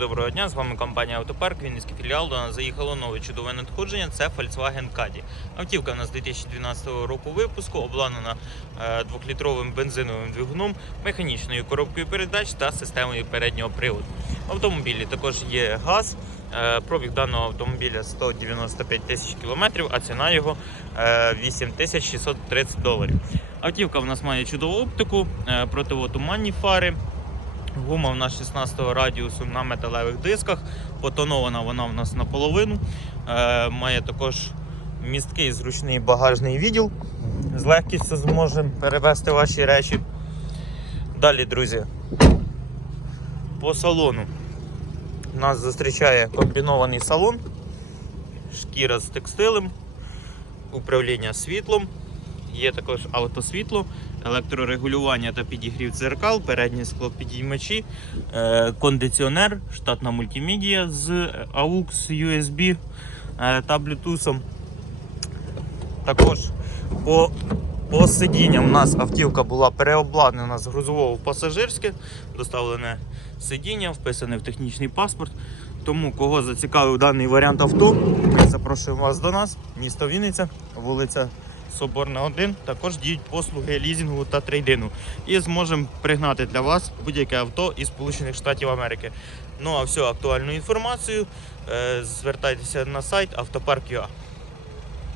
доброго дня. З вами компанія Автопарк, Вінницький філіал. До нас заїхало нове чудове надходження. Це Volkswagen Caddy. Автівка в нас 2012 року випуску, обладнана е, двохлітровим бензиновим двигуном, механічною коробкою передач та системою переднього приводу. В автомобілі також є газ. Е, Пробіг даного автомобіля 195 тисяч кілометрів, а ціна його е, 8630 доларів. Автівка в нас має чудову оптику, е, противотуманні фари. Гума в нас 16 радіусу на металевих дисках. Потонована вона в нас наполовину. Е, має також місткий зручний багажний відділ. З легкістю зможемо перевезти ваші речі. Далі, друзі, по салону. Нас зустрічає комбінований салон, шкіра з текстилем, управління світлом. Є також автосвітло, електрорегулювання та підігрів дзеркал, передні склопідіймачі, е, кондиціонер, штатна мультимедія з AUX, USB е, та Bluetooth. Також по, по сидінням у нас автівка була переобладнана з грузового в пасажирське, доставлене сидіння, вписане в технічний паспорт. Тому, кого зацікавив даний варіант авто, ми запрошуємо вас до нас, місто Вінниця, вулиця Соборна 1. Також діють послуги лізінгу та трейдину. І зможемо пригнати для вас будь-яке авто із Сполучених Штатів Америки. Ну а всю актуальну інформацію е, звертайтеся на сайт автопарк.ua.